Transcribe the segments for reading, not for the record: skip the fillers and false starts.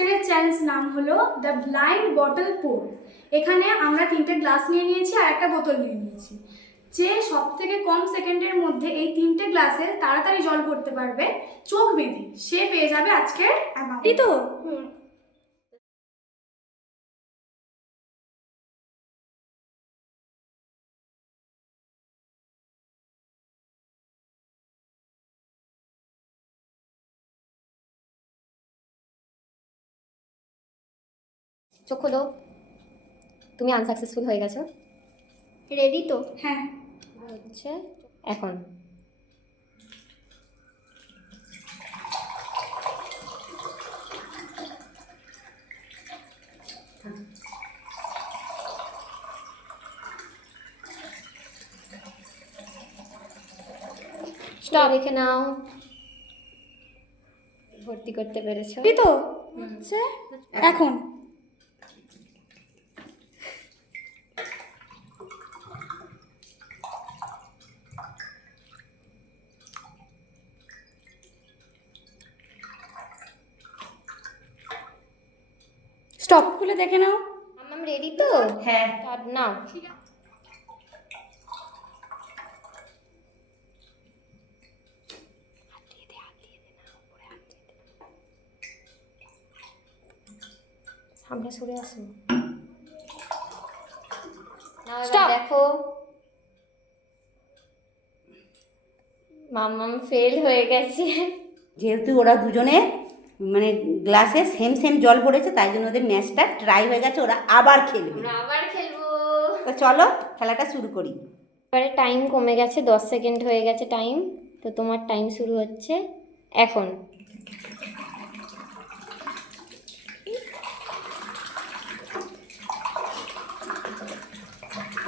আজকের চ্যালেঞ্জ নাম হলো দ্য ব্লাইন্ড বটল পোর। এখানে আমরা 3টে গ্লাস নিয়ে নিয়েছি আর একটা বোতল নিয়ে নিয়েছি। যে সব থেকে কম সেকেন্ডের মধ্যে এই 3টে গ্লাসে তাড়াতাড়ি জল ভরতে পারবে চোখ বেঁধে, সে পেয়ে যাবে আজকের অ্যামাউন্ট। এই তো চোখ খোলো। তুমি আনসাকসেসফুল হয়ে গেছো। রেডি তো? হ্যাঁ। হচ্ছে এখন স্টপ। দেখে নাও, ভর্তি করতে পেরেছো। এই তো হচ্ছে এখন। স্টপ, খুলে দেখে নাও। মাম্মাম রেডি তো? হ্যাঁ। Start now. সামনে সরে আসো। দেখো মাম্মাম ফেল হয়ে গেছে। যেহেতু ওরা দুজনে মানে গ্লাসে সেম সেম জল ভরেছে, তাই জন্য ওদের ম্যাচটা ট্রাই হয়ে গেছে, ওরা আবার খেলবে। আমরা আবার খেলবো। তো চলো খেলাটা শুরু করি। এবারে টাইম কমে গেছে, 10 সেকেন্ড হয়ে গেছে টাইম। তো তোমার টাইম শুরু হচ্ছে এখন।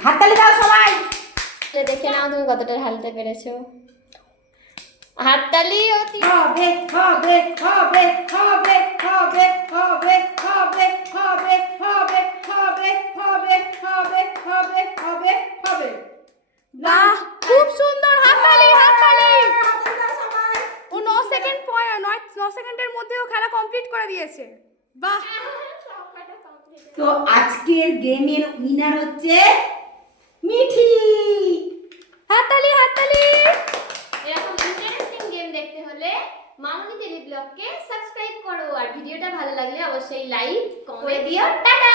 হাততালি দাও সবাই। দেখে নাও তুমি কতটা ঢালতে পেরেছো। হাততালি। হবে হবে হবে হবে হবে হবে হবে হবে হবে হবে হবে হবে হবে হবে হবে। বাহ, খুব সুন্দর। হাততালি হাততালি। ও 9 সেকেন্ডের মধ্যেও খেলা কমপ্লিট করে দিয়েছে। বাহ। তো আজকের গেমের উইনার হচ্ছে মিঠি। হাততালি হাততালি। এরকম ইন্টারেস্টিং গেম দেখতে হলে মামনি টেলি ব্লগকে সাবস্ক্রাইব করো, আর ভিডিওটা ভালো লাগলে অবশ্যই লাইক কমেন্ট দিও। টাটা।